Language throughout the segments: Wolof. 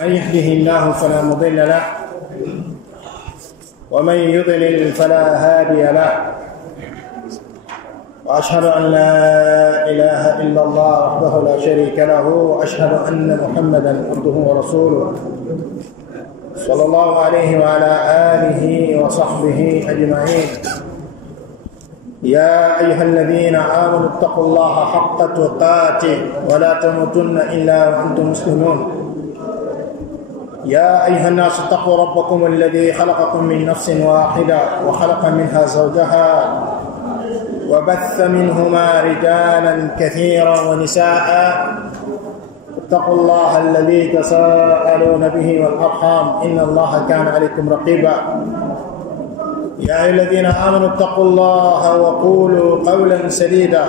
من يهده الله فلا مضل له ومن يضلل فلا هادي له وأشهد أن لا إله إلا الله وحده لا شريك له وأشهد أن محمدا عبده ورسوله صلى الله عليه وعلى آله وصحبه أجمعين. يا أيها الذين آمنوا اتقوا الله حق تقاته ولا تموتن إلا وأنتم مسلمون. يا أيها الناس اتقوا ربكم الذي خلقكم من نفس واحدة وخلق منها زوجها وبث منهما رجالا كثيرا ونساء. اتقوا الله الذي تساءلون به والأرحام إن الله كان عليكم رقيبا. يا أيها الذين آمنوا اتقوا الله وقولوا قولا سديدا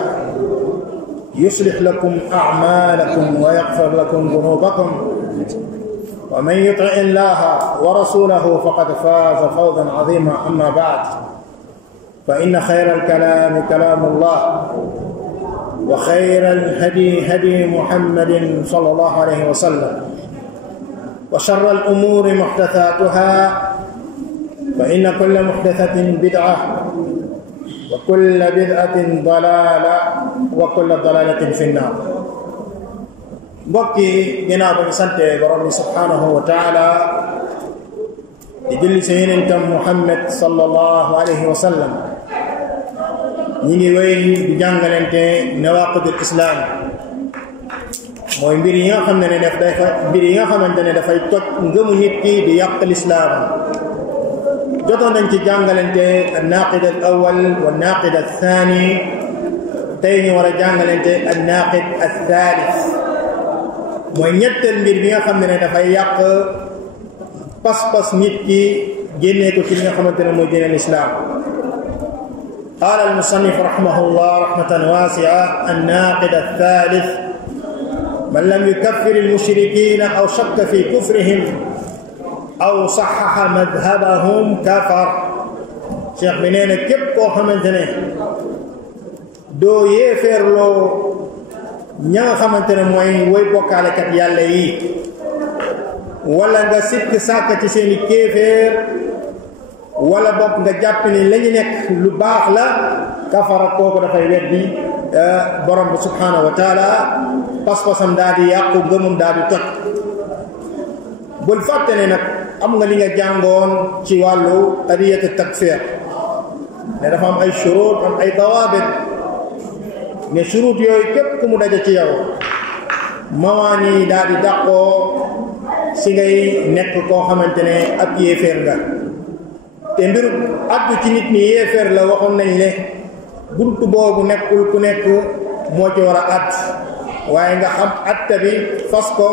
يصلح لكم أعمالكم ويغفر لكم ذنوبكم ومن يطع الله ورسوله فقد فاز فوزا عظيما. أما بعد فإن خير الكلام كلام الله وخير الهدي هدي محمد صلى الله عليه وسلم وشر الأمور محدثاتها فإن كل محدثة بدعة وكل بدعة ضلالة وكل ضلالة في النار. mbokki ginnaaw ba ñu sante borom bi subhanahu wa taala di julli ci yonentam Muhammad sallallahu alayhi wa sallam, ñi ngi wéy di jàngalante nawaqidul islam, mooy mbir yi nga xam ne mbir yi nga xamante ne dafay toj ngëmu nit ki di yàq lislaam. jotoon nañ ci jàngalante an-naqid al-awwal wa an-naqid ath-thani, tey ñu war a jàngalante an-naqid ath-thalith, mooy ñetteel mbir bi nga xam ne dafay yàq pas-pas nit ki génnee ko ci li nga xamante ne mooy diine lislaam. qaala al-musannif rahimahullah rahmatan waasi'a an-naqid ath-thalith man lam yukaffir al-mushrikina aw shakka fi kufrihim aw saxaxa madhabahum kafar. cheikh bi nee na képp koo xamante ne doo yéefeerloo ña nga xamante ne mooy woy bokkaalekat yàlla yi, wala nga sikk sàkk ci seeni kéeféer, wala bokk nga jàpp ni la ñu nekk lu baax la, kafara kooku dafay weddi borom bi subhanahu wa taala, pas-pasam daal di yàqu, gëmum daal di toj. bul fàtte ne nag am nga li nga jàngoon ci wàllu qadiyatu takfir, ne dafa am ay shurut, am ay dawaabit, ne shurut yooyu képp ku mu daje ci yow mawaani daal di dàqoo si ngay nekk koo xamante ne ab yéeféer nga. te mbiru addu ci nit ñi yéeféer la waxoon nañ ne buntu boobu nekkul ku nekk moo ci war a at, waaye nga xam atta bi fas ko,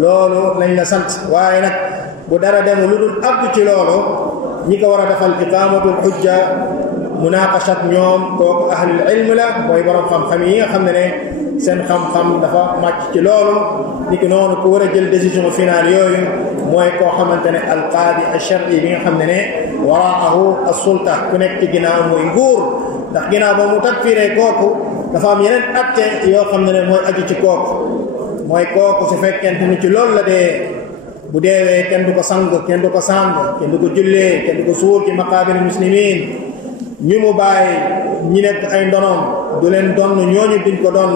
loolu lañ la sant. waaye nag bu dara dem lu dul addu ci loolu, ñi ko war a defal iqaamatul hujja, munaqashat ñoom, kooku ahlul ilm la, mooy borom xam-xam yi nga xam ne seen xam-xam dafa màcc ci loolu. ni ki noonu ku war a jël décision finale yooyu mooy koo xamante ne alqaadi ash-shar'i bi nga xam ne waraahu as-sulta, ku nekk ci ginnaaw mooy nguur, ndax ginnaaw ba mu takfiree kooku dafa am yeneen atte yoo xam ne mooy aju ci kooku. mooy kooku su fekkente ni ci loolu la dee, bu deewee kenn du ko sang, kenn du ko sang, kenn du ko jullee, kenn du ko suul ci maqaabir muslimin. ñu mu bàyyi ñi nekk ay ndonoom du leen donn, ñooñu duñ ko donn.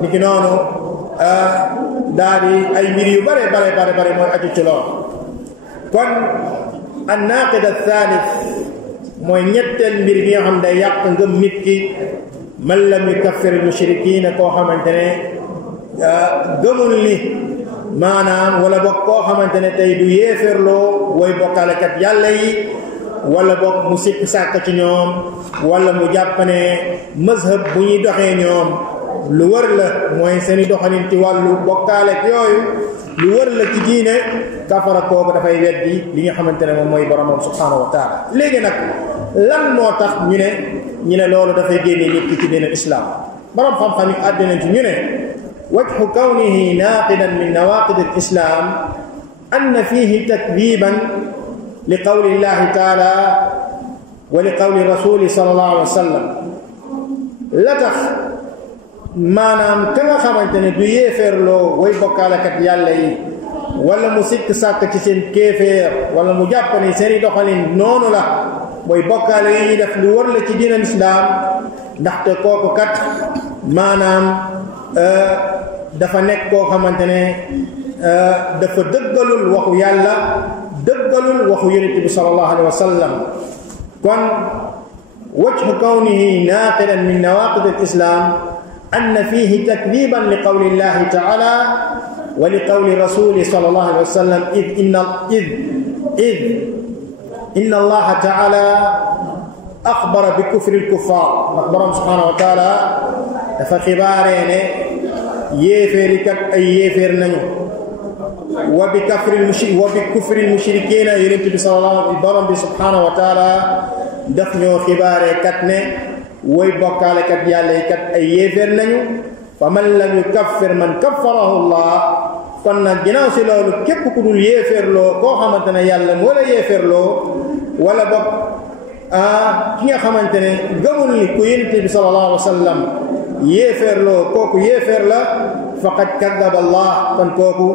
ni ki noonu daal di ay mbir yu bare mooy aju ci lool. kon an-naqid ath-thalith mooy ñetteel mbir bi nga xam day yàq ngëm nit ki, man lam yukaffir al-mushrikiina, koo xamante ne gëmul ni maanaam, wala bokk koo xamante ne tey du yéeféerloo woy bokkaalekat yàlla yi, wala bokk mu sikk sàkk ci ñoom, wala mu jàpp ne mazhab bu ñuy doxee ñoom lu wër la, mooy seeni doxalin ci wàllu bokkaaleek yooyu lu wër la ci diine. kafara kooku dafay weddi li nga xamante ne moom mooy boromam subhanahu wa taala. léegi nag lan moo tax ñu ne loolu dafay génne nit ki ci diine islam? borom xam-xam yi àddina ci ñu ne wajhu kawnihi naaqidan min nawaqid al-islam anna fihi takdiban li qawli llahi taala wa li qawli rasuli sallallahu alayhi wa sallam. la tax maanaam ka nga xamante ne du yéeféerloo way bokkaalekat yàlla yi wala mu sikk sàkk ci seen kéeféer wala mu jàpp ni seeni doxalin noonu la mooy bokkaale yi ñuy def lu wër la ci diinal islaam ndaxte kooku kat maanaam dafa nekk koo xamante ne dafa dëggalul waxu yàlla dëggalul waxu yonent bi sallallahu alayhi wa sallam kon wajhu kawnihi naaqidan min nawaqid al-islam أن فيه تكذيبا لقول الله تعالى ولقول رسوله صلى الله عليه وسلم إذ إن الله تعالى أخبر بكفر الكفار أخبرهم سبحانه وتعالى فخبارين يفر أي يفر نيو وبكفر المشركين يريد صلى الله عليه وسلم سبحانه وتعالى دفنوا خباري كتنه way bokkaale kat yàlla yi kat ay yéeféer nañu fa man lam yukaffir man kaffarahu Allah kon nag ginnaaw si loolu képp ku dul yéeféerloo koo xamante ne yàlla moo la yéeféerloo wala boog ki nga xamante ne gëmul ni ku yonent bi sallallahu alayhi wa sallam yéeféerloo kooku yéeféer la faqad kadaba Allah kon kooku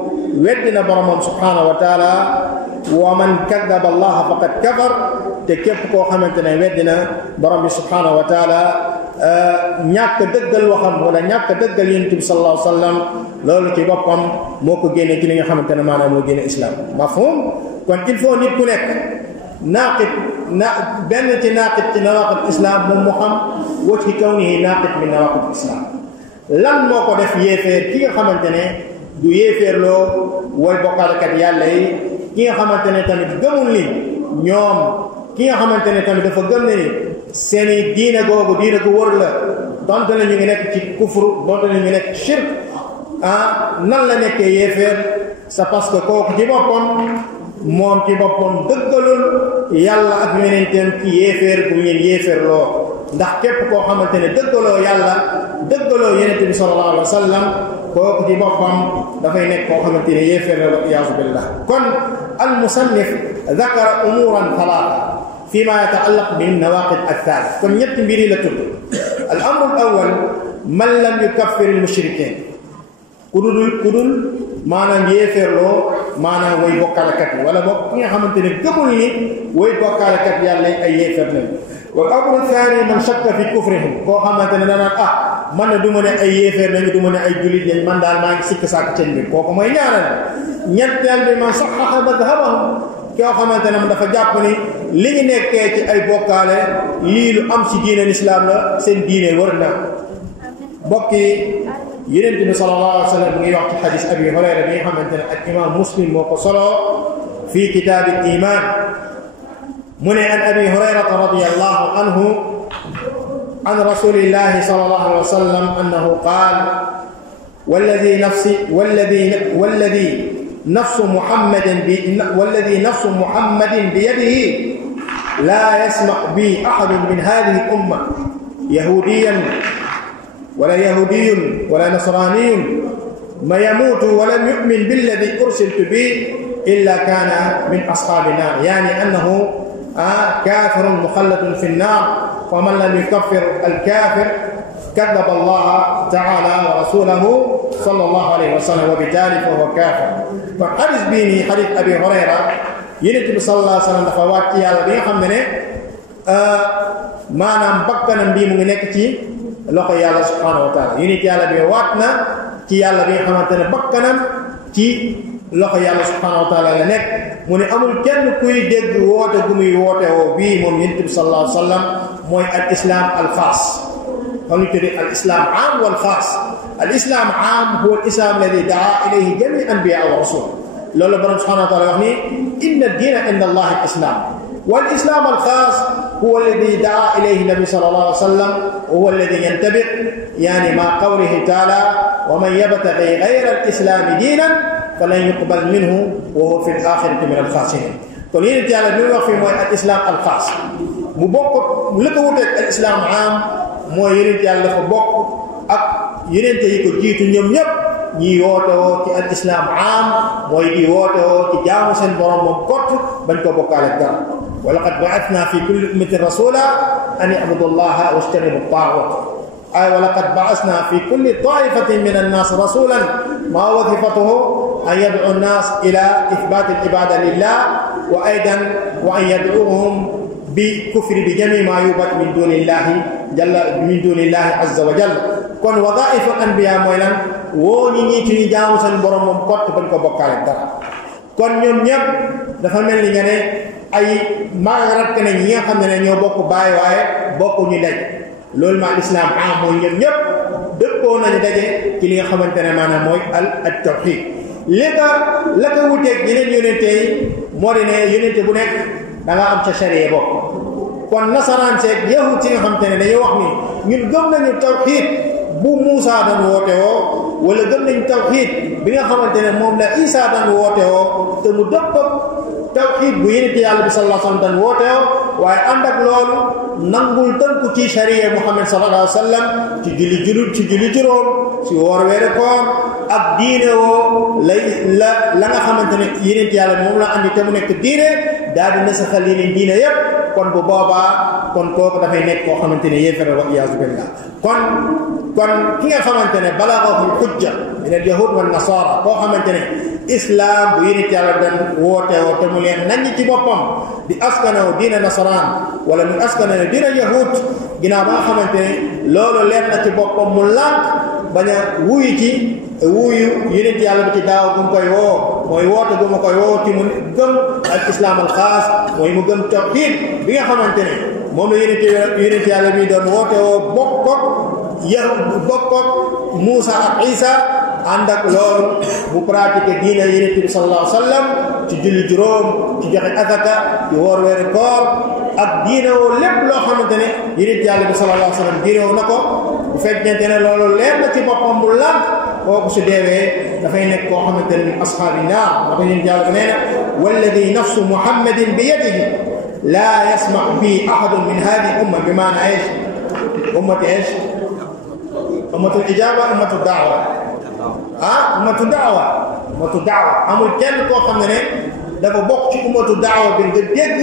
weddina boromam subhanahu wa taala wa man kadaba Allah faqad kafar te képp koo xamante ne weddina borom bi subhanahu wa taala ñàkk dëggal waxam wala ñàkk dëggal yonent bi sallallahu alayhi wa sallam loolu ci boppam moo ko génne ci li nga xamante ne maanaam moo génne islam mafhum kon il faut nit ku nekk naaqit benn ci naaqit ci nawaqid islam moom mu xam wa ci kawnihi naaqit min nawaqid islam lan moo ko def yéeféer ki nga xamante ne du yéeféer loo way bokkaalekat yàlla yi ki nga xamante ne tamit gëmul ni ñoom ki nga xamante ne tamit dafa gëm ne ni seeni diine googu diine gu wër la donte ne ñu ngi nekk ci kufru donte ne ñu ngi nekk ci shirk nan la nekkee yéeféer c'est parce que kooku ci boppam moom ci boppam dëggalul yàlla ak yonenteem ci yéeféer bu ngeen yéeféer loo ndax képp koo xamante ne dëggaloo yàlla dëggaloo yonent bi sallallahu alayhi wa sallam kooku ci boppam dafay nekk koo xamante ne yéeféer la wal iyaazu billah kon al musannif ذكر أمورا ثلاثة فيما يتعلق بالنواقض الثالث كم يتمبري لتر الأمر الأول من لم يكفر المشركين كدول maanaam yéeféerloo maanaam way bokkaalekat yi wala boog ki nga xamante ne gëmul ni way bokkaalekat yàlla ay yéeféer lañ wal amru thani man shakka fi kufrihim koo xamante ne danaan man na du ma ne ay yéeféer lañu du ma ne ay jullit lañ man daal maa ngi sikk sàkk seen mbir kooku mooy ñaareel ñetteel bi man saxaxa madhabahum koo xamante ne dafa jàpp ni li ñu nekkee ci ay bokkaale lii lu am ci diine lislaam la seen diine wër na mbokk yi yonent bi sallallahu alayhi wa sallam mu ngi wax ci xadis abi hurayra bi nga xamante ne ak imam muslim moo ko solo fii kitaab al iman mu ne an abi hurayrata radiyallahu anhu an rasulillahi sallallahu alayhi wa sallam annahu qaal والذي نفس محمد بيده لا يسمع بي أحد من هذه الأمة يهودي ولا نصراني ما يموت ولم يؤمن بالذي أرسلت به إلا كان من أصحاب النار يعني أنه كافر مخلد في النار ومن لم يكفر الكافر كذب الله تعالى ورسوله صلى الله عليه وسلم وبالتالي فهو كافر فحديث بيني حديث أبي هريرة ينتبه صلى الله عليه وسلم دفوات يالا بي خمنا maanaam bakkanam bii mu ngi nekk ci loxo yàlla subhanahu wa taala yonent yàlla bi waat na ci yàlla bi nga xamante ne bakkanam ci loxo yàlla subhanahu wa taala la nekk mu ne amul kenn kuy dégg woote gu muy woote woo bii moom yonent bi sallallahu alayhi wa sallam mooy al islam al xaas xam ñu tuddee al islam aam wal xaas al islam aam huwa al islam alladi daa ilayhi jami anbiya wa rasul loolu borom subhanahu wa taala wax ni inna diina inda allahi al islam wal islam al xaas هو الذي دعا إليه النبي صلى الله عليه وسلم وهو الذي ينتبه يعني مع قوله تعالى ومن يبتغي غير الإسلام دينا فلن يقبل منه وهو في الآخرة من الخاسرين kon yéen yàlla bi wax fii mooy al islam al xaas mu bokk li ko wuteeg al islam am mooy yéen yàlla dafa bokk ak yeneen yi ko jiitu ñoom ñëpp ñi wootewoo ci al islam am mooy di wootewoo ci jaamu seen borom moom kott bañ ko bokkaale dara ولقد بعثنا في كل أمة رسولا أن يعبدوا الله واجتنبوا الطاغوت ولقد بعثنا في كل طائفة من الناس رسولا ما وظيفته أن يدعو الناس إلى إثبات العبادة لله وأن يدعوهم بكفر بجميع ما يعبد من دون الله عز وجل. kon wadaifu anbiya mooy lan woo ñi ñi ci ñu jaamu seen borom moom kott bañ ko bokkaale dara. kon ñoom ñëpp dafa mel ni nga ne ay magarat ke ne ñi nga xam ne ñoo bokk bàyyi waaye bokku ñu daj loolu ma lislaam am mooy ñoom ñëpp dëppoo nañu daje ci li nga xamante ne maanaam mooy al tawhid. li nga la ko wuteeg yeneen yonente yi moo di ne yonente bu nekk da nga am sa charia bopp. kon nasaraan seeg yahud ci nga xamante ne dañuy wax ni ñun gëm nañu tawhid bu Muusa daan woote woo wala gëm nañu tawhid bi nga xamante ne moom la Isa daan woote woo te mu dëpp tawhid bu yonent yàlla bi sallallahu alayhi wa sallam daan woote woo waaye ànd ak loolu nangul tënku ci sharia Muhammad sallallahu alayhi wa sallam ci julli juróom ci woor weeru koor ak diine woo la nga xamante ne yonent yàlla moom la andi te mu nekk diine daal di nasaxal yeneen diine yépp kon bu boobaa kon kooku dafay nekk koo xamante ne yéefar wa iyaazu billah. kon ki nga xamante ne balaghahu hujja min al yahud wa nasara koo xamante ne islam bu yonent yàlla dan woote woo te mu leen nañ ci boppam di askanaw diina nasaraan wala mu askanaw diina yahud ginnaaw ba nga xamante ne loolu leen na ci boppam mu lànk bañ a wuyu yonent yàlla bi ci daaw bu mu koy woo mooy woote bu ma koy woo ci mu gëm al islam al xaas mooy mu gëm tawhid bi nga xamante ne moom la yonent yàlla bi doon woote woo bokk Muusa ak Isa ànd ak loolu mu pratiqué diina yonent bi sallallahu alayhi wa sallam ci julli juróom ci joxe azaka ci woor weeru koor ak diina woo lépp loo xamante ne yonent yàlla bi sallallahu alayhi wa sallam diina woo na ko bu fekkente ne loolu leer na ci boppam bu lànk kooku su deewee dafay nekk koo xamante ne min ashaabi naar moo tax yonent yàlla nee na walladi nafsu muhammadin bi yadihi laa yasma bi ahadun min hadihi umma bi maana eesh ummati eesh ummatul ijaaba ummatul daawa ummatu daawa amul kenn koo xam ne dafa bokk ci ummatu daawa bi nga dégg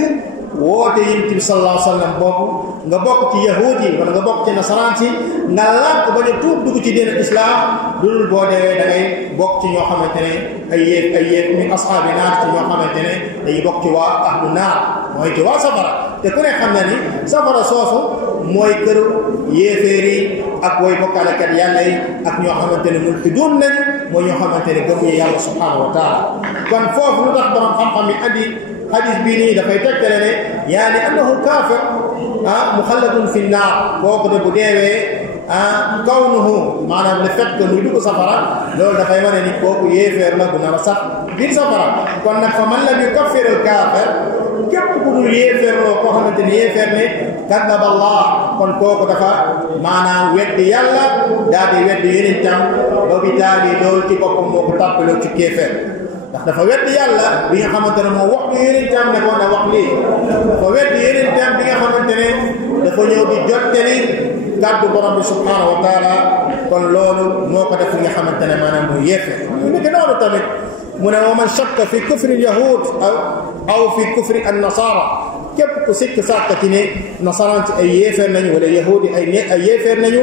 woote yonent bi sallallahu alayhi wa sallam boobu nga bokk ci yahuud yi wala nga bokk ci nasaraan si nga lànk bañ a tuub dugg ci diine islam dul boo deewee da ngay bokk ci ñoo xamante ne ay yéef min ashaabi naar ci ñoo xamante ne dañuy bokk ci waa ahlu naar mooy ci waa safara te ku ne xam na ni safara soosu mooy këru yéeféer yi ak way bokkaalekat yàlla yi ak ñoo xamante ne mulhiduun nañ mooy ñoo xamante ne gëmuñu yàlla subhanahu wa taala. kon foofu lu tax borom xam-xam yi andi hadis bii nii dafay tegtale ne yaani annahu kaafir muxalladun fi naar kooku de bu deewee kawnuhu maanaam le fait que muy dugg safara loolu dafay wane ni kooku yéeféer la bu nar a sax biir safara. kon nag fa man lam yukaffir al kaafir képp ku dul yéeféer loo koo xamante ni yéeféer ne kadaba Allah kon kooku dafa maanaam weddi yàlla daal di weddi yeneen tam ba bi taali loolu ci boppam moo ko tàppaloo ci kéeféer ndax dafa weddi yàlla bi nga xamante ne moo wax yeneen tam ne ko na wax lii dafa weddi yeneen tam bi nga xamante ne dafa ñëw di jottali kàddu borom bi subhanahu wa taala kon loolu moo ko def li nga xamante ne maanaam mooy yéeféer ñu nekk noonu tamit mu ne wa man shakka fi kufri yahud aw fi kufri an nasara képp ku sikk sàkk ci ne nasaraan ci ay yéeféer nañu wala yahudi ay yéeféer nañu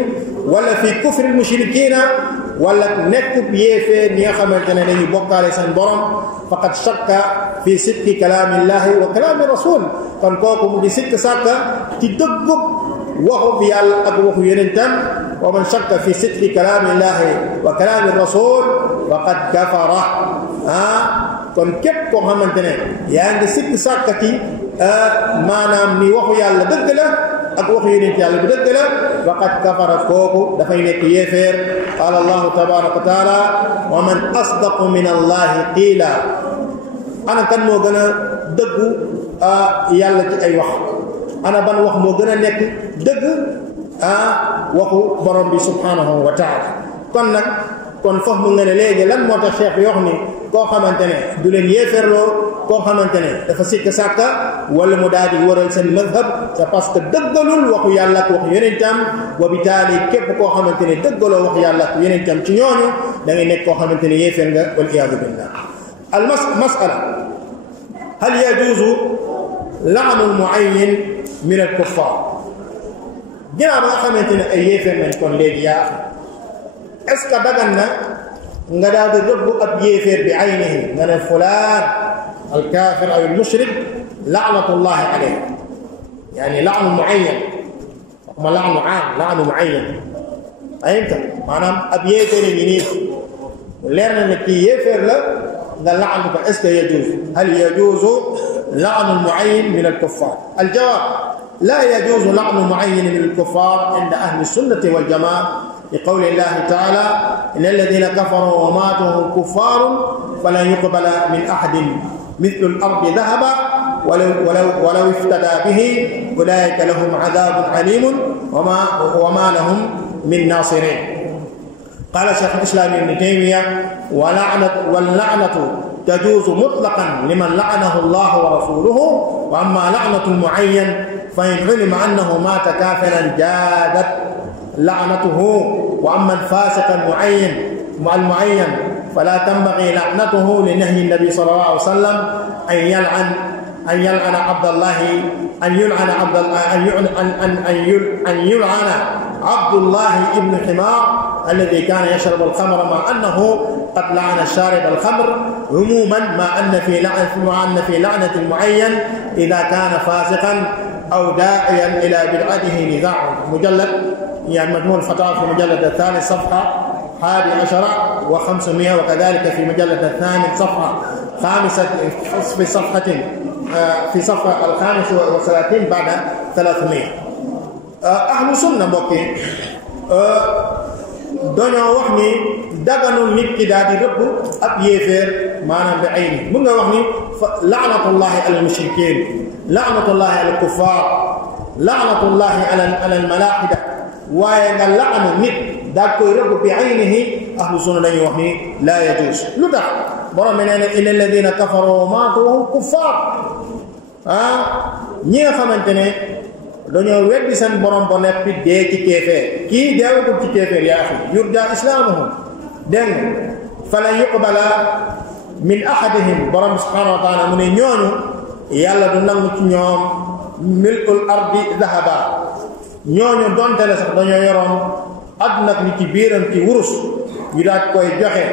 wala fi kufri mushrikiina wala nekkub yéeféer ñi nga xamante ne dañuy bokkaale seen borom faqad shakka fi sidqi kalaamillahi wa kalaami rasul kon kooku mu di sikk sàkk ci dëggub waxu bi yàlla ak waxu yonentam wa man shakka fi sidqi kalaamillahi wa kalaami rasul faqad kafara kon képp koo xamante ne yaa ngi sikk sàkkati maanaam ni waxu yàlla dëgg la ak waxu yonent yàlla bi dëgg la faqad kafara kooku dafay nekk yéeféer qaala allahu tabaraka wa taala wa man asdaqu min allahi qiila ana kan moo gën a dëggu yàlla ci ay wax ana ban wax moo gën a nekk dëgg waxu borom bi subhanahu wa taala kon foofu mu nga ne léegi lan moo tax cheikh yoo xam ni koo xamante ne du leen yéeferloo koo xamante ne dafa sikk sàkka wala mu daal di waral seen mazhab c'est parce que dëggalul waxu yàlla ak waxu yonentam wa bitaali képp koo xamante ne dëggaloo waxu yàlla ak yonentam ci ñooñu da ngay nekk koo xamante ne yéefer nga wal iyaadu billah al masala hal yajuuzu la'nu al mu'ayyan min al kuffar ginnaaw ba nga xamante ne ay yéefer nañ kon léegi yaa est-ce que dagan na nga daal di rëbb ab yéeféer bi aynihi nga ne fulaan alkaafir aw almushrik laanatullahi alayhi yani laanu muayyan ma laanu aam laanu muayyan ayimta maanaam ab yéeféer yi nii leer na ne kii yéeféer la nga laanu ko est-ce que yajuuz hal yajuuzu laanu almuayyan min alkuffar aljawaab la yajuuzu laanu muayyan min alkuffar inda ahli sunnati waljamaa لقول الله تعالى إن الذين كفروا وماتوا هم كفار فلن يقبل من أحد مثل الأرض ذهبا ولو افتدى به أولئك لهم عذاب عليم وما لهم من ناصرين. قال شيخ الإسلام ابن تيمية واللعنة تجوز مطلقا لمن لعنه الله ورسوله وأما لعنة المعين فإن علم أنه مات كافرا جادت لعنته وأما الفاسق المعين فلا تنبغي لعنته لنهي النبي صلى الله عليه وسلم أن يلعن عبد الله ابن حمار الذي كان يشرب الخمر مع أنه قد لعن شارب الخمر عموما مع أن في لعنة المعين إذا كان فاسقا أو داعيا إلى بدعته نزاع مجلد يعني مجموع الفتاوى في مجلد الثاني صفحة 11 و500 وكذلك في مجلد الثاني صفحة 5 في صفحة 35 بعد 300. أهل السنة بوكي dañoo wax ni daganul nit ki daal di rëbb ab yéeféer maanaam bi ay ni mun nga wax ni laanatullahi ala almushrikin laanatullahi ala alkuffar laanatullahi ala almalaaxida waaye nga laanu nit daal koy rëbb bi aynihi ahlu sunna dañuy wax ni laa yajuus lu tax borom bi nee na inna alladina kafaru wa maatu wa hum kuffar ñi nga xamante ne dañoo weddi seen borom ba neppi dee ci kéeféer kii deewagul ci kéeféer yaa axi yurja islaamuhum dégg falan yuqbala min ahadihim borom bi subhanahu wa taala mu ne ñooñu yàlla du nangu ci ñoom milkul ardi dahaba ñooñu donte la sax dañoo yoroon àdduna ni ci biiram ci wurus ñu daal koy joxe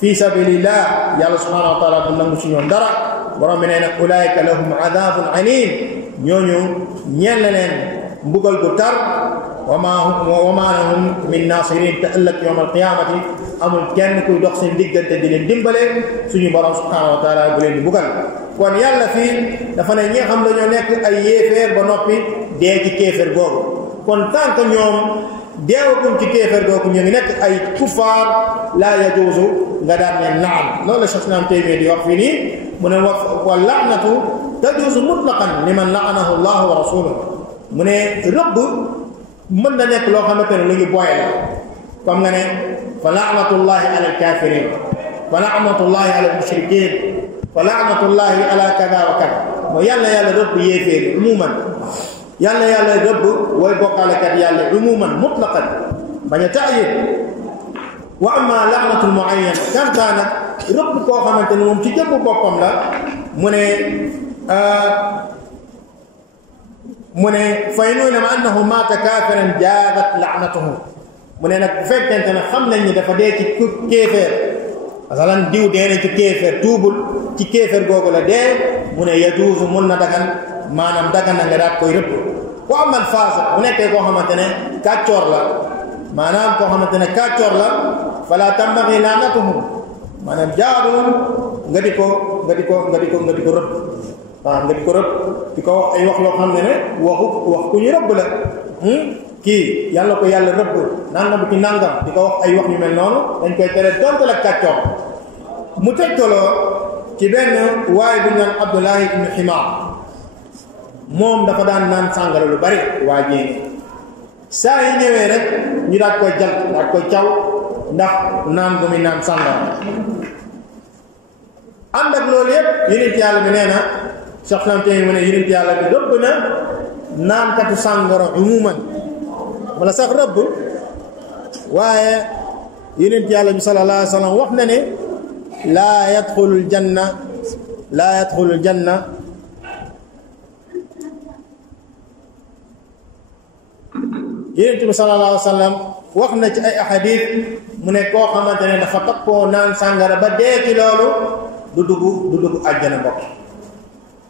fi sabilillah yàlla subhanahu wa taala du nangu ci ñoom dara borom bi nee nag ulaayika lahum adabun alim ñooñu ñeel na leen mbugal gu tar wa ma lahum min nasirin te ëllëg yawm alqiyamati amul kenn kuy dox seen diggante di leen dimbale suñu borom subhanahu wa taala bu leen di mbugal kon yàlla fii dafa ne ñi nga xam dañoo nekk ay yéeféer ba noppi dee ci kéeféer googu kon tant que ñoom deewaguñ ci kéeféer googu ñu ngi nekk ay kufaar laa yajuuzu nga daan leen laan loolu la Cheikh Islam Taymiyya di wax fii nii mu ne wa laanatu tajuuzu mutlaqan liman laanahu Allah wa rasuluhu mu ne rëbb mën na nekk loo xamante ne lu ñu booye la comme nga ne fa laanatullahi ala alkafirin fa laanatullahi ala almushrikin fa laanatullahi ala kada wa kada moo yàlla rëbb yéeféer umuman yàlla rëbb way bokkaalekat yàlla umuman mutlaqan bañ a taayib wa amma laanatul muayyan kantaa nag rëbb koo xamante ne moom ci jëpp boppam la mu ne fa in ulima annahu maata kaafiran jaadat laanatuhu mu ne nag bu fekkente ne xam nañ ni dafa dee ci kéeféer masalan diw dee na ci kéeféer tuubul ci kéeféer googu la dee mu ne yajuuzu mun na dagan maanaam dagan na nga daat koy rëbb ku amal faasiq bu nekkee koo xamante ne kàccoor la maanaam koo xamante ne kàccoor la fala tambagi laanatuhu maanaam jaaduwul nga di ko rëbb waaw nga di ko rëbb di ko wax ay wax yoo xam ne wax ku ñu rëbb la kii yàlla ko yàlla rëbb nangam ci nangam di ko wax ay wax yu mel noonu dañ koy tere donte la kàccoor mu tegtaloo ci benn waaye bu ñu naan Abdullahi ibn Himaar moom dafa daan naan sàngara lu bari waa jéegi saa yi ñëwee rek ñu daal koy jal daal koy caw ndax naan bu muy naan sàngara ànd ak loolu yëpp yonent yàlla bi nee na Cheikh Islam Taymiyya mu ne yonent yàlla bi rëbb na naankatu sàngara umuman wala sax rëbb waaye yonent yàlla bi sallallahu alayhi wa sallam wax na ne laa yadxulul janna yonent bi sallallahu alayhi wa sallam wax na ci ay ahadith mu ne koo xamante ne dafa takkoo naan sàngara ba dee ci loolu du dugg àjjana mbokk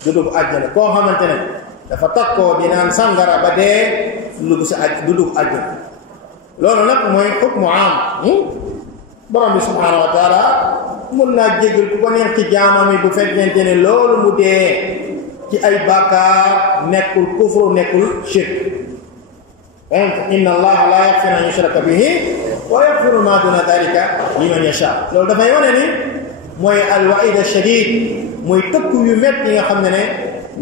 du dugg àjjana koo xamante ne dafa takkoo di naan sàngara ba dee du dugg àjjana loolu nag mooy xukmu am borom bi subhanahu wa taala mun naa jégal ku ko neex ci jaamam yi bu fekkente ne loolu mu dee ci ay bàkkaar nekkul kufru nekkul shirk inna allaha la yaghfiru an yushraka bihi wa yaghfiru ma duna dhalika liman yasha loolu dafay wane ni mooy alwaid ashadid mooy tëkku yu métti yi nga xam ne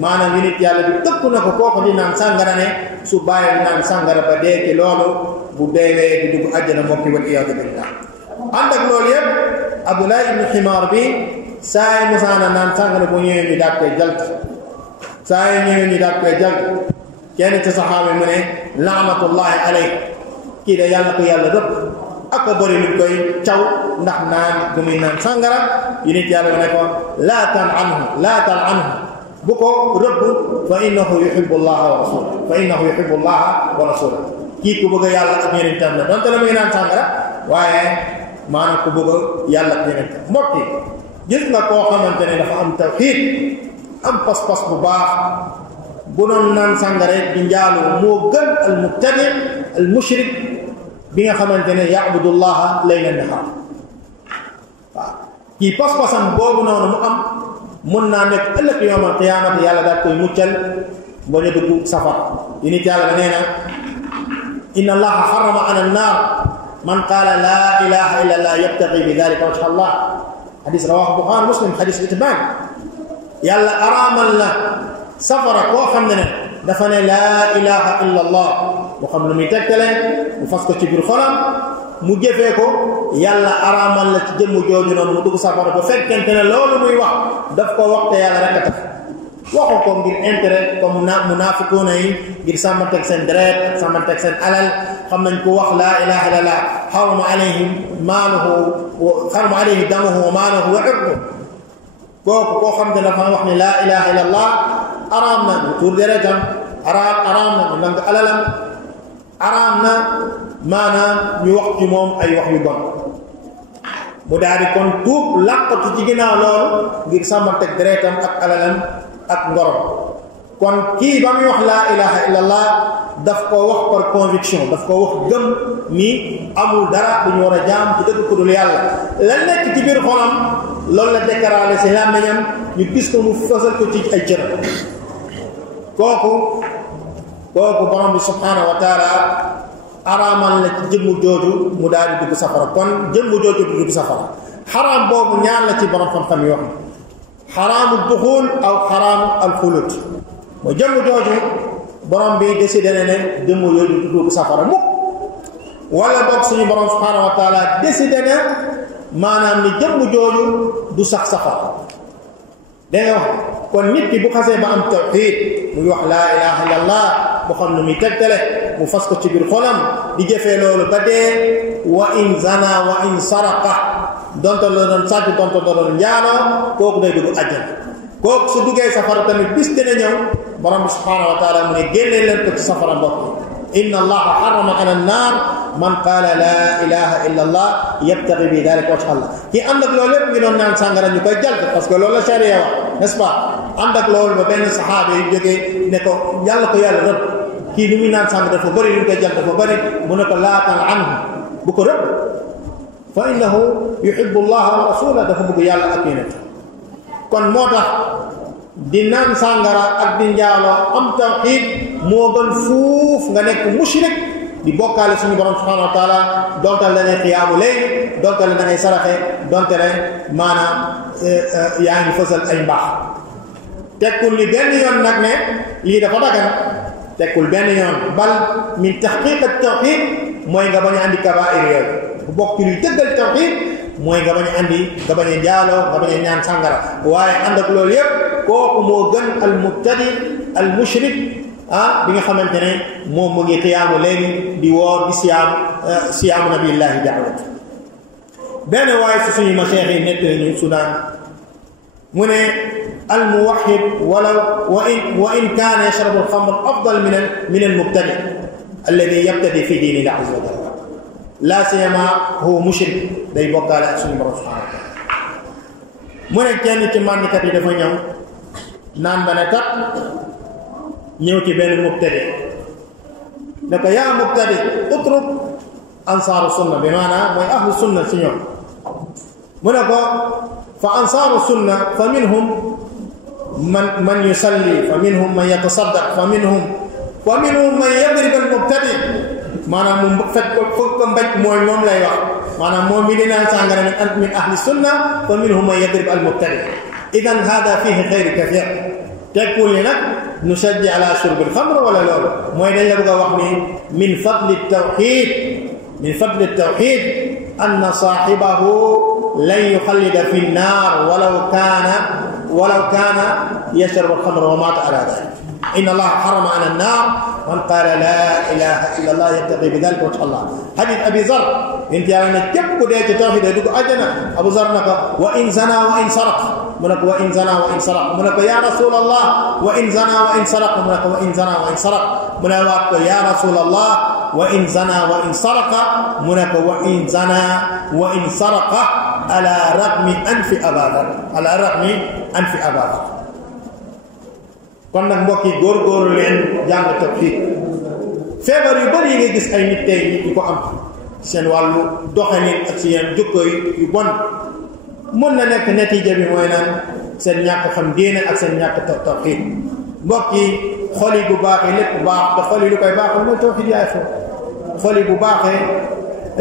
maanaam yu nit yàlla bi tëkku na ko kooku di naan sàngara ne su bàyyi naan sàngara ba dee ci loolu bu deewee di dugg àjjana mbokki wal iyaadu billah ànd ak loolu yëpp Abdullah ibn Ximaar bi saa yi musaana naan sàngara bu ñëwee ñu daat koy jalt saa yi ñëwee ñu daat koy jalt kenn ci saxaaba mu ne laanatullahi alayk kii de yàlla ko yàlla rëbb ak a bëri luñ koy caw ndax naan bu muy naan sàngara yu nit yàlla ne ko laa tal anhu bu ko rëbb fa innahu yuhibbu allaha wa rasulahu fa innahu yuhibbu allaha wa rasulahu kii ku bëgg yàlla ak yonentam la donte la muy naan sàngara waaye maanaam ku bëgg yàlla ak yonentam mbokk yi gis nga koo xamante ne dafa am tawxiid am pas-pas bu baax bu doon naan sàngara di njaalu moo gën al mubtadi al mushrik bi nga xamante ne ya'budullaha laylan nahaar waaw kii pas-pasam boobu noonu mu am mun naa nekk ëllëg yawmal qiyaamati yàlla daal koy muccal ba ñu dugg safar yi nit yàlla ba nee na inna allaha harrama ala an-naar man qaala laa ilaha illa allah yabtaghi bi dhalika wajha allah hadis rawahu Bukhari Muslim hadis itbaan yàlla araamal na safara koo xam ne dafa ne laa ilaha illa allah mu xam lu muy tegtale mu fas ko ci biir xolam mu jëfee ko yàlla araamal la ci jëmm jooju noonu mu dugg safara ba fekkente ne loolu muy wax daf ko wax te yàlla rek a tax waxu ko ngir intérêt comme munaafiquuna yi ngir sàmmanteeg seen deret sàmmanteeg seen alal xam nañ ko wax laa ilaha illallah xarama alayhi damuhu wa maaluhu wa irduhu kooku koo xam ne dafa wax ne laa ilaha illallah araam na ñu tuur deretam araam na ñu nangu alalam araam na maanaam ñu wax ci moom ay wax yu bon mu daal di kon tuub làqatu ci ginnaaw loolu ngir sàmmanteeg deretam ak alalam ak ngorom kon kii ba muy wax laa ilaha illallah daf ko wax par conviction daf ko wax gëm ni amul dara bu ñu war a jaam ci dëgg ku dul yàlla la nekk ci biir xolam loolu la déclaré si làmmiñam ñu gis ko mu fasal ko ci ay cër kooku borom bi subhanahu wa taala araamal la ci jëmmu jooju mu daal di dugg safara kon jëmmu jooju du dugg safara xaraam boobu ñaar la ci borom xam-xam yi wax xaraamu duxul aw xaraamu alxulut mooy jëmm jooju borom bi décidé na ne jëmm yooyu du dugg safara mukk wala boog suñu borom subhanahu wa taala décidé na maanaam ni jëmm jooju du sax safara da nga wax kon nit ki bu xasee ba am tawxiid muy wax laa ilaha illallah bu xam ne muy tegtale mu fas ko ci biir xolam di jëfee loolu ba dee wa in zana wa in saraqa donte la doon sàcc donte la doon njaaloo kooku day dugg àjjana kooku su duggee safara tamit bis dina ñëw borom bi subhanahu wa taala mu ne génne leen ko ci safara mbokk inna allaha harrama ala an-naar man qaala laa ilaha illa allah yabtaghi bi dhalika wajha allah ki ànd ak loolu lépp ngi doon naan sàngara ñu koy jalt parce que loolu la charia wax n'est-ce pas ànd ak loolu ba benn saxaaba yi jógee ne ko yàlla ko yàlla rëbb kii li muy naan sàngara dafa bëri lu ñu koy jalt dafa bëri mu ne ko laa tal anhu bu ko rëbb fa innahu yuhibbu allaha wa rasulahu dafa bëgg yàlla ak yonent kon moo tax di naan sàngara ak di njaaloo am tawxiid moo gën fuuf nga nekk mushrik di bokkaale suñu borom subhanahu wa taala donte la ngay xiyaamu léegi donte la da ngay saraxe donte la maanaam yaa ngi fësal ay mbaax tekkul ni benn yoon nag ne lii dafa dagan tekkul benn yoon bal min tahqiq at tawxiid mooy nga bañ a andi kabaa'ir yooyu bu bokk ci luy dëggal tawxiid mooy nga bañ a andi nga bañ a njaaloo nga bañ a ñaan sàngara waaye ànd ak loolu yépp kooku moo gën al mubtadi al mushrik bi nga xamante ne moom mu ngi xiyaamu léegi di woor di siyaamu nabiyillahi daawat benn waaye si suñu macheikh yi nekk nañu Sudan mu ne al muwahhid walaw wa in kaana yashrabu al xamr afdal min al mubtadi alladi yabtadi fi diinillah azza wa jalla la siyama huwa mushrik day bokkaale ak suñu borom subhanahu wa ta'ala mu ne kenn ci màndikat yi dafa ñëw naan ba ne kat ñëw ci benn mubtadi ne ko yaa mubtadi utruk ansaaru sunna bi maanaam mooy ahlu sunna si ñoom mu ne ko fa ansaaru sunna fa minhum man yusalli fa minhum man yatasaddaq fa minhum man yadrib al mubtadi maanaam mu fekk ko mbaj mooy moom lay wax maanaam moom mi dinaan sàngara min ahli sunna fa minhum man yadrib al mubtadi idan hada fihi xayr kathir tekkul ni nag nusajji ala shurb al xamr wala loolu mooy dañ la bëgg a wax ni min fadli tawxid anna saaxibahu lan yuxallida fi nnaar walaw kaana yashrabu al xamr wa maata ala dalik إن الله حرم على النار من قال لا إله إلا الله يتقي بذلك وجه الله حديث أبي ذر أنت يعني كيف قديت توحيد يدق أجنا أبو ذر نقول وإن زنا وإن سرق منك وإن زنا وإن سرق منك يا رسول الله وإن زنا وإن سرق منك وإن زنا وإن سرق منك يا رسول الله وإن زنا وإن سرق منك وإن زنا وإن سرق على رغم أنف أبا ذر على رغم أنف أبا ذر kon nag mbokk yi góorgóorlu leen jàng tawxiid feebar yu bari yi ngay gis ay nit tey nit ñi ko am seen wàllu doxalin ak seen jukko yu bon mën na nekk natiija bi mooy naan seen ñàkk xam diine ak seen ñàkk tawxiid mbokk yi xol yi bu baaxee lépp baax te xol yi lu koy baaxal mooy tawxiid yaay foofu xol yi bu baaxee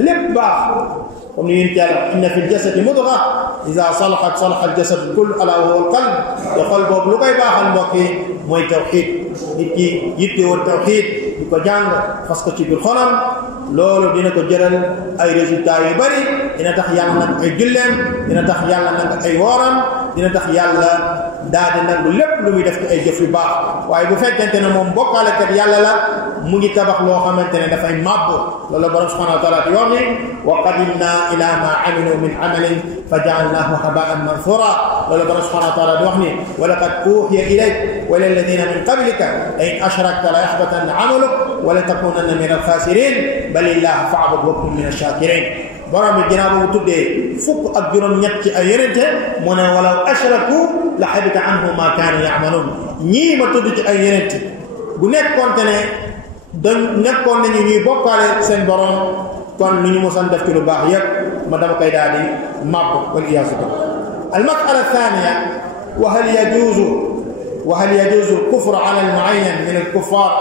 lépp baax comme ni yéen yàlla inna fi ljasadi mudga ida salaxat salaxa aljasadu kullu ala wa huwa alqalb te xol boobu lu koy baaxal mbokk yi mooy tawxiid nit ki yittewoo tawxiid di ko jàng fas ko ci biir xolam loolu dina ko jëral ay résultats yu bari dina tax yàlla nag ay julleem dina tax yàlla nag ay wooram dina tax yàlla daal di nag lépp lu muy def ci ay jëf yu baax waaye bu fekkente ne moom bokkaalekat yàlla la mu ngi tabax loo xamante ne dafay màbb loolu borom subhanahu wa taala di wax ni wa qadimna ila ma amilu min amalin fa jaalnaahu habaan manthura loolu borom subhanahu wa taala di wax ni wa laqad uhiya ilayk wa ila alladina min qablika la in ashrakta la yaxbatanna amaluk wa la takunanna min alxaasirin bal illaha fa'bud wa kun min alshakirin borom bi ginnaaw boobu tuddee fukk ak juróom-ñett ci ay yonente mu ne walaw ashraku la habita anhum ma kaanu ya'malun ñii ma tudd ci ay yonente bu nekkoonte ne nekkoon nañu ñuy bokkaale seen borom kon lu ñu mosoon def ci lu baax yépp ma dama koy daal di màbb wal iyaazu billah al mas'ala thaniya wa hal yajuzu al kufru ala al mu'ayyan min al kuffar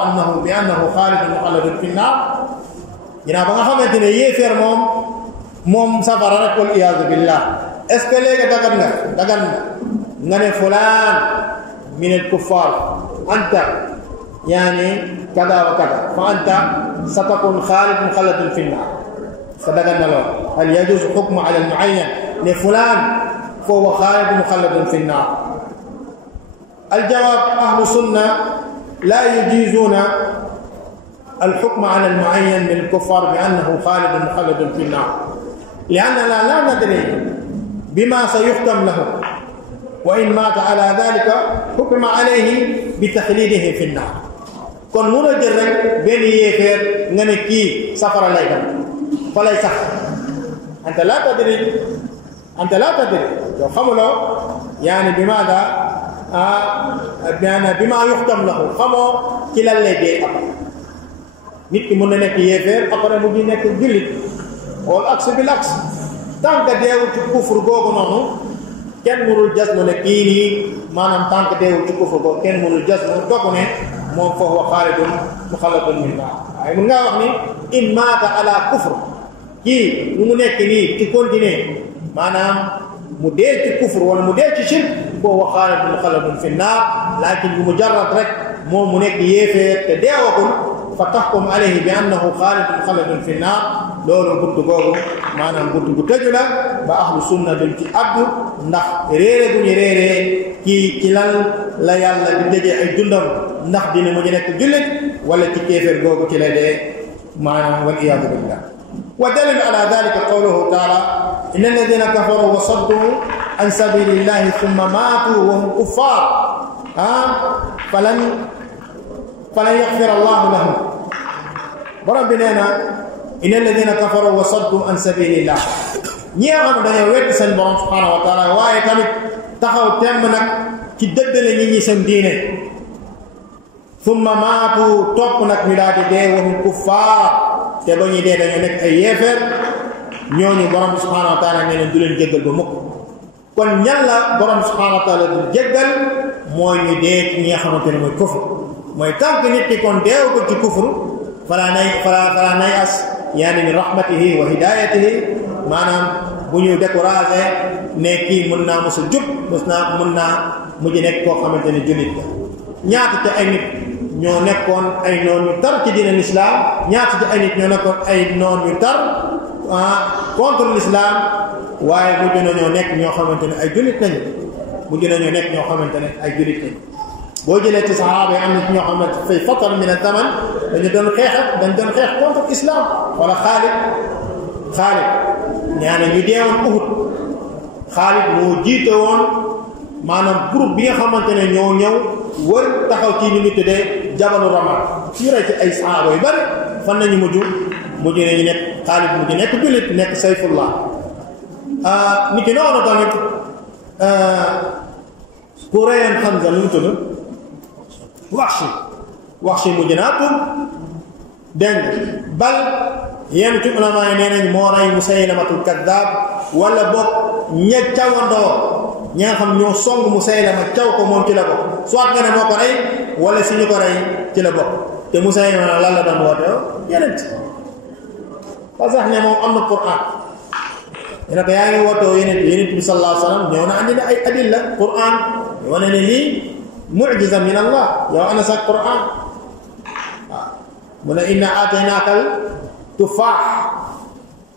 bi annahu xaalidun muxalladun fi nnaar ginnaaw ba nga xamante ne yéeféer moom safara rek wal iyaazu billah est-ce que léegi dagan nga ne fulaan min al kuffar anta يعني كذا وكذا فأنت ستكون خالد مخلد في النار فدغنا له هل يجوز حكم على المعين لفلان فهو خالد مخلد في النار الجواب أهل السنة لا يجيزون الحكم على المعين من الكفار بأنه خالد مخلد في النار لأننا لا ندري بما سيحكم له وإن مات على ذلك حكم عليه بتخليده في النار kon mun a jël rek benn yéeféer nga ne kii safara lay dem fa lay sax anta laa tadri yow xamuloo yaani bi maada bi maa yuxtam lahu xamoo ci lan lay dee après nit ki mun na nekk yéeféer après mu ngi nekk jullit wal aks bil aks tant que deewul ci kufur googu noonu kenn mënul jas mu ne kii nii maanaam tant que deewul ci kufur googu kenn mënul jas mu dogu ne moom foofu wa xaalidun muxalladun min naar waaye mun ngaa wax ni in maata ala kufr kii lu mu nekk nii ci continuer maanaam mu dee ci kufr wala mu dee ci shirk foofu wa xaalidun muxalladun fi naar laakin bu mujarrad rek moom mu nekk yéeféer te deewagul fa taxkum alayhi bi annahu xaalidun muxalladun fi naar loolu buntu googu maanaam buntu bu tëju la ba ahlu sunna duñ ci abdu ndax réere bu ñu réeree kii ci lan la yàlla di tëjee ay dundam ndax dina mu nekk jullit wala ci kéeféer googu ci lay dee maanaam wal iyaadu billah wa dalil ala dalika qawluhu taala inna alladina kafaru wa saddu an sabilillahi thumma maatu wa hum kuffar falan yaxfira allahu lahum borom bi nee na inna alladina kafaru wa saddu an sabilillah ñi nga xam dañoo wedd seen borom subhanahu wa taala waaye tamit taxaw temm nag ci dëddale nit ñi seen diine summa maatu topp nag ñu daal di dee wahum kuffaar te ba ñuy dee dañoo nekk ay yéefeer ñooñu borom subhanahu wa taala nee na du leen jéggal ba mukk kon ñan la borom subhanahu wa taala du jéggal mooy ñu dee ci ñi nga xamante ne mooy kufr mooy tànk nit ki kon deew ko ci kufr fala nay as yaani min rahmatihi wa hidayatihi maanaam bu ñu découragé ne kii mën naa mos a jub mën naa mujj nekk koo xamante ne jullit la ñaata te ay nit ñoo nekkoon ay noon yu tar ci diine l'islam ñaata te ay nit ñoo nekkoon ay noon yu tar contre l'islam waaye mujj nañoo nekk ñoo xamante ne ay jullit lañu mujj nañoo nekk ñoo xamante ne ay jullit lañu boo jëlee ci saxaaba yi am na ci ñoo xamante fay fatar min az-zaman dañ doon xeex contre islam wala Xaalid ñaane ñu deewoon Uhud Xaalid moo jiite woon maanaam groupe bi nga xamante ne ñoo ñëw wër taxaw ci ni ñu tuddee jabalu Ramat ci rey ci ay saxaaba yu bari fan nañu mujj nañu nekk Xaalid mujj nekk jullit nekk sayfullah ni ki noonu tamit ku reyoon Hamza lu mu tudd Waxshi mujj naa tuub dégg bal yenn ci ulama yi nee nañ moo rey Musaylamatul kaddaab wala boog ña cawandoo ñi nga xam ñoo song Musaylama caw ko moom ci la bokk soit nga ne moo ko rey wala si ñu ko rey ci la bokk te Musaylama lan la doon woote yeneen parce que ne moom am na Qur'an ñu ne ko yaa ngi wootoo yeneen bi sallallahu alayhi wa sallam ñëw na andi na ay adilla Qur'an wane ne lii mu'jiza min Allah yow ana sa Qur'an waaw mu ne inna aataynaakal tufaax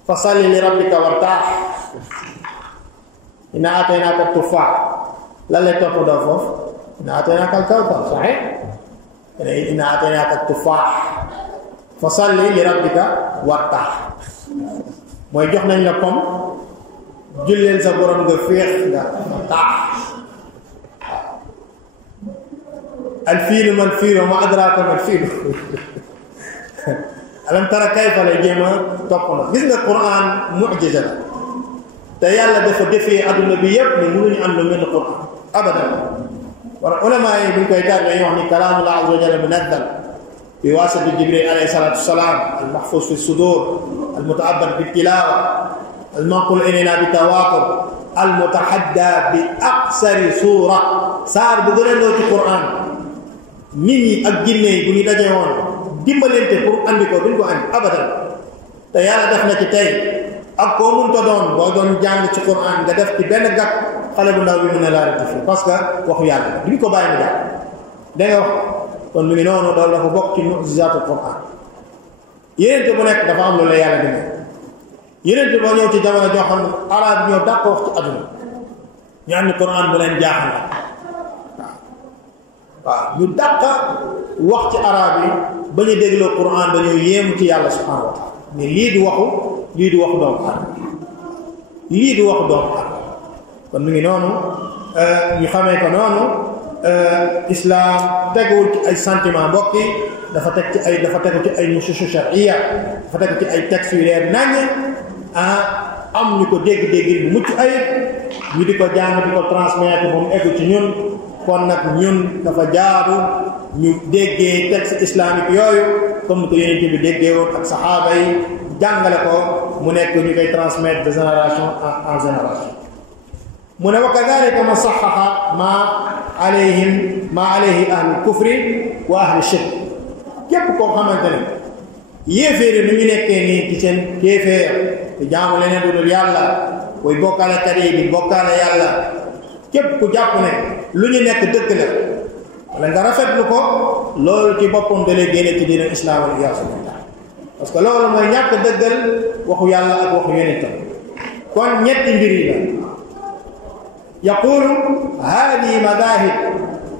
fa salli li rabbika wartaax inna aataynaakal tufaax lan lay topp doo foofu inna aataynaakal kawsar saxiix inna aataynaakal tufaax fa salli li rabbika wartaax mooy jox nañ la comme julleel sa borom nga féex nga taax al fiilu man fiilu ma adraaka man fiilu alam tara kayfa lay jéem a topp na gis nga Qur'an mu'jiza la te yàlla dafa defee adduna bi yëpp ne mënuñu am lu mel ni Qur'an abadan wala ulama yi buñ koy jaar dañuy wax ni kalaamullah azza wa jalla munazzal bi waasitati Jibril alayhi salaatu wasalaam al mahfuz fi sudur al muta'abbad bi tilawa al manqul ilayna bi tawaatur al mutahadda bi aqsari suura saar bu gën a ndaw ci Qur'an nit ñi ak jinne yi bu ñu dajee woon dimbalante pour andi ko duñ ko andi abadan te yàlla def na ci tey ak koo mënta doon boo doon jàng ci Qur'an nga def ci benn gàtt xale bu ndaw bi mën na laa rectifier parce que waxu yàlla duñ ko bàyyi mu daal da nga wax kon mu ngi noonu loolu dafa bokk ci mu'jizaatu Qur'an yénente bu nekk dafa am loolu la yàlla demee yénente boo ñëw ci jamono joo xam ne arab ñoo dàq wax ci àdduna ñu andi Qur'an bu leen jaaxal la waaw ñu dàq wax ci arab yi ba ñu dégloo Qur'an dañoo yéemu ci yàlla subhanahu wa taala mais lii di waxu doomu aadama lii di waxu doomu aadama kon mu ngi noonu ñu xamee ko noonu islam teguwul ci ay sentiment mbokk yi dafa tegu ci ay nusus shar'iyya dafa tegu ci ay textes yu leer naññ am ñu ko dégg-dégg bu mucc ayib ñu di ko jàng di ko transmettre ba mu egg ci ñun kon nag ñun dafa jaaru ñu déggee texte islamique yooyu comme ko yonent bi déggee woon ak saxaaba yi jàngale ko mu nekk ñu koy transmettre de génération en génération mu ne wa kadhalika ma saxaxa ma alayhi ahlul kufri wa ahli shirk képp koo xamante ne yéeféeri ni ñu nekkee nii ci seen kéeféer te jaamu leneen du dul yàlla koy bokkaale kat yi di bokkaale yàlla képp ku jàpp ne lu ñu nekk dëgg la wala nga rafetlu ko loolu ci boppam da lay génne ci diina islam wal iyaazu billah parce que loolu mooy ñàkk dëggal waxu yàlla ak waxu yonentam kon ñetti mbir yi la yaqulu hadihi madahib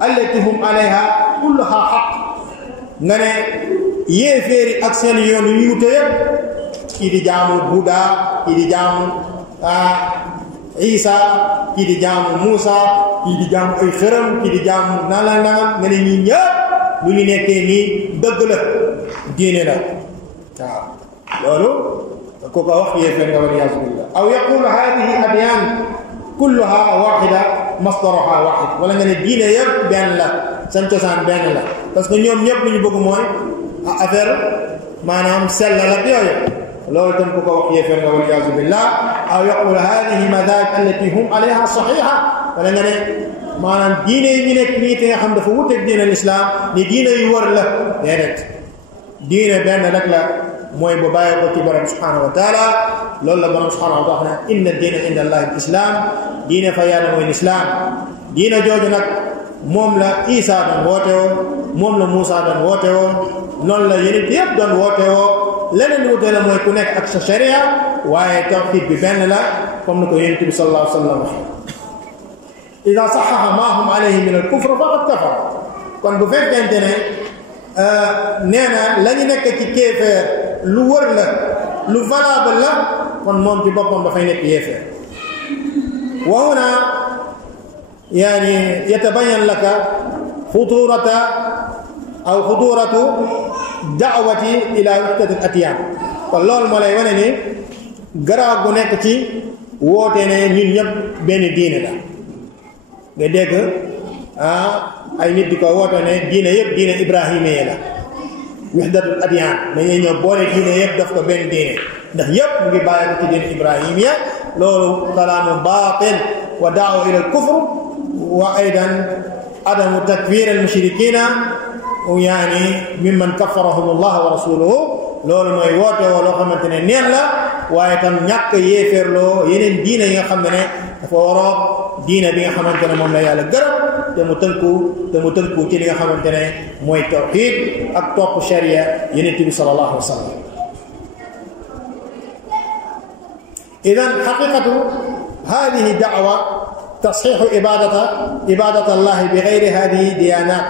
allati hum alayha kulluha xaq nga ne yéeféeri ak seen yoon yu ñu wute yépp kii di jaamu Buddha kii di jaamu Isa kii di jaamu Muusa kii di jaamu ay xërëm kii di jaamu nangam nga ne ñii ñëpp lu ñu nekkee nii dëgg la diine la waaw loolu ku ko wax yéeféer nga waliyaazu billah aw yaqulu hadihi adyan kulluha waxida masdaruha waxid wala nga ne diine yëpp benn la seen cosaan benn la parce que ñoom ñëpp lu ñu bëgg mooy affaire maanaam sellal ak yooyu loolu tam ku ko wax yéeféer nga waliyaazu billah aw yaqulu hadihi madahib allati hum alayha saxiha wala nga ne maanaam diine yi ñu nekk nii te nga xam dafa wuteeg diine l'islam ni diine yu wër la déedéet diine benn rek la mooy bu bàyyi ko ci borom subhanahu wa taala loolu la borom subhanahu wa taala wax ne inna diina inda allahi l'islam diine fa yàlla mooy l'islam diine jooju nag moom la Isa doon woote woo moom la Muusa doon woote woo noonu la yeneen yëpp doon woote woo leneen wute la mooy ku nekk ak sa sharia waaye tawhid bi benn la comme ni ko yonent bi sallallahu alayhi wa sallam wax ida saxaxa maa hum alayhi min al kufr faqad kafara kon bu fekkente ne nee na la ñu nekk ci kéefeer lu wër la lu valable la kon moom ci boppam dafay nekk yéefeer wa huna yani yatabayan laka xuturata aw xuturatu daawati ila wahdat al adyan kon loolu moo lay wane ni garaaw gu nekk ci woote ne ñun ñëpp benn diine la nga dégg ay nit di ko woote ne diine yëpp diine ibrahimiya la wahdatul adyan dañuy ñëw boole diine yëpp daf ko benn diine ndax yëpp mu ngi bàyyi ko ci diine ibrahimiya loolu kalaamu baatil wa daawa ila al kufr wa aydan adamu takfir al mushrikina yani mimman kafarahum allah wa rasuluhu loolu mooy woote woo loo xamante ne neen la waaye tam ñàkk yéeféerloo yeneen diine yi nga xam ne dafa waroog diine bi nga xamante ne moom la yàlla gërëm te mu tënku ci li nga xamante ne mooy tawhid ak topp sharia yeneen bi sallallahu alayhi wa sallam idan xaqiqatu hadihi da'wa تصحيح عبادة الله بغير هذه ديانات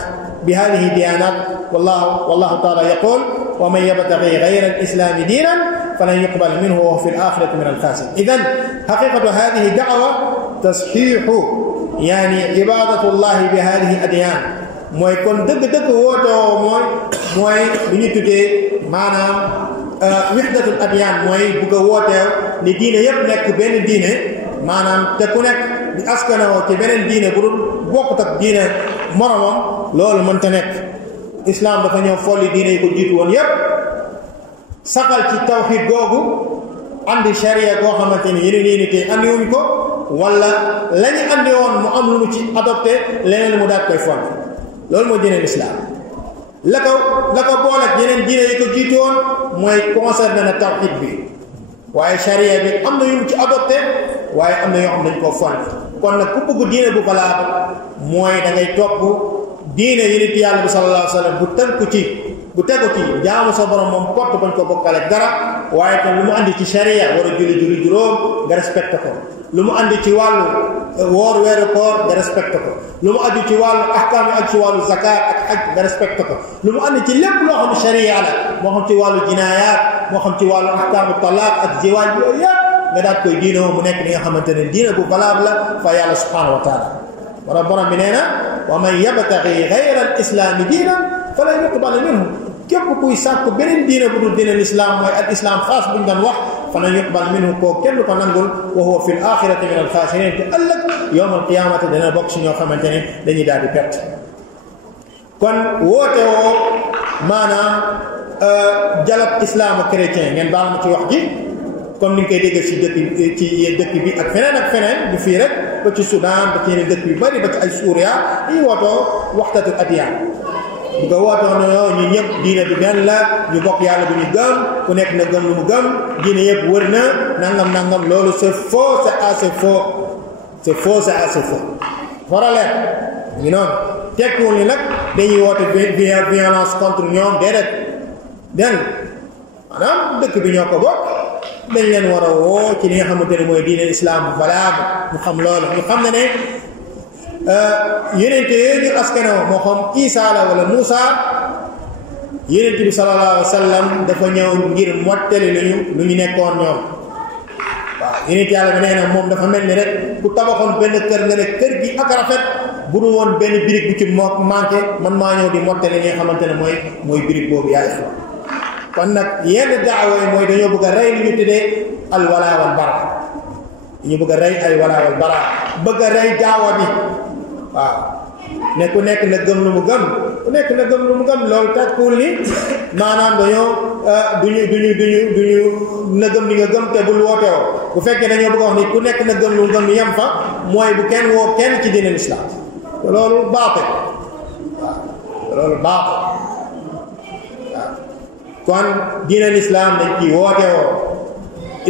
والله تعالى يقول ومن يبتغي غير الإسلام دينا فلن يقبل منه وهو في الآخرة من الخاسرين إذن حقيقة هذه دعوة تصحيح يعني عبادة الله بهذه الأديان mooy kon dëgg wootoo mooy lu ñu tuddee maanaam wahdatul adyan mooy bugg a wooteew ni diine yépp nekk benn diine maanaam te ku nekk di askanawoo ci beneen diine bu dul bokkut ak diine moromam loolu mënta nekk islam dafa ñëw folli diine yi ko jiitu woon yépp saxal ci tawhid googu andi sharia goo xamante ni yeneen yi tey andi wuñ ko wala la ñu andi woon mu am lu mu ci adopté leneen mu daat koy folli loolu mooy diine l'islam la ko boole ak yeneen diine yi ko jiitu woon mooy concerné na tawhid bi waaye sharia bi am na yu mu ci adopté waaye am na yoo xam dañ koo fonk kon nag ku bëgg diine bu valable mooy da ngay topp diine yi nit yàlla bi sallallahu alayhi wa sallam bu tegu ci jaamu sa borom moom kott bañ ko bokkale dara waaye tam lu mu andi ci sharia war a julli juróom nga respecté ko lu mu andi ci wàllu woor weeru koor nga respecté ko lu mu andi ci wàllu ahkaam yi ak ci wàllu zakat ak hajj nga respecté ko lu mu andi ci lépp loo xam ne sharia la moo xam ci wàllu jinaayaat moo xam ci wàllu ahkaamu talaaq ak ziwaaj yooyu yëpp nga daat koy diinoo mu nekk li nga xamante ne diine bu valable la fa yàlla subhanahu wa taala wala borom bi nee na wa man yabtaghi ghayra al islami diinan falan yuqbala minhu képp kuy sàkk beneen diine bu dul diine l'islam mooy al islam xaas buñ doon wax falan yuqbal minhu koo kenn ko nangul wa huwa fi l axirati min al xaasirin te ëllëg yowm al qiyamati dana bokk si ñoo xamante ne dañuy daal di perte kon woote woo maanaam dialogue islamo chrétien ngeen baal ma ci wax ji comme ni nga koy dégg ci dëkk bi ak feneen du fii rek ba ci Soudan ba ci yeneen dëkk yu bari ba ci ay Suuriya yi wootoo waxtatul adiyaan bu ko wootoo ne ñu ñëpp diine bi benn la ñu bokk yàlla bu ñu gëm ku nekk na gëm lu mu gëm diine yëpp wër na nangam loolu c'est faux c'est assez faux faraleer ñu noonu tekkiwul ni nag dañuy woote violence contre ñoom déedéet dégg maanaam dëkk bi ñoo ko bokk dañ leen war a woo ci li nga xamante ne mooy diine islam bu valable mu xam loolu ñu xam ne yenente yooyu ñu askanoo moo xam Isa la wala Muusa yenente bi sallallahu alayhi wa sallam dafa ñëw ngir mottali lu ñu nekkoon ñoom waaw yenente yàlla bi nee na moom dafa mel ni rek ku tabaxoon benn kër nga ne kër gi ak rafet bu dul woon benn birig bu ci manqué man maa ñëw di mottali li nga xamante ne mooy birig boobu yaay kon nag yenn daawa yi mooy dañoo bëgg a rey li ñu tuddee al wala wal bara ñu bëgg a rey ay wala wal bara bëgg a rey daawa bi waaw ne ku nekk na gëm lu mu gëm ku nekk na gëm lu mu gëm loolu tàkkul ni maanaam dañoo duñu na gëm li nga gëm te bul woote woo bu fekkee dañoo bëgg a wax ni ku nekk na gëm lu mu gëm yem fa mooy bu kenn woo kenn ci diine islam loolu baaxul waaw loolu baaxul waaw kon diine islam dañ ci woote woo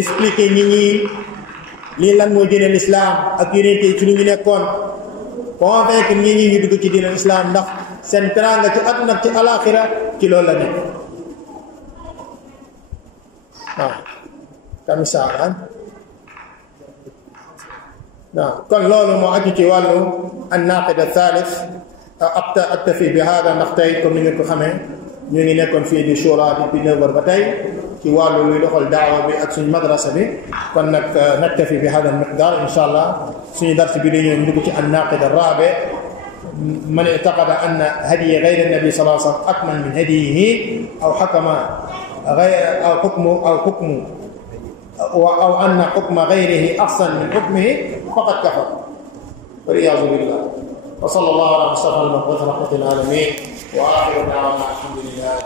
expliquer nit ñi lii lan mooy diine islam ak yeneen ci lu ñu nekkoon convaincre nit ñi ñu dugg ci diine islam ndax seen teraanga ci àdduna ak ci alaxira ci loolu la nekk waaw kamisaaran waaw kon loolu moo aju ci wàllu an-naqid al-thalith aktafi bi hada ndax tey comme ni ngeen ko xamee ñu ngi nekkoon fii di shura depuis 9 heures ba tey ci wàllu luy doxal daawa bi ak suñu madrasa bi kon nag naktafi bi hada al-miqdar insha allah suñu dars bi di ñëw dugg ci an-naqid ar-rabi man i'taqada anna hadiy ghayr an-nabi sallallahu alayhi wa sallam akmal min hadiyihi aw hakama غير أو أن حكم غيره أحسن من حكمه فقد كفر والعياذ بالله وصلى الله على مصطفى المبعوث رحمة العالمين وآخر دعوانا الحمد لله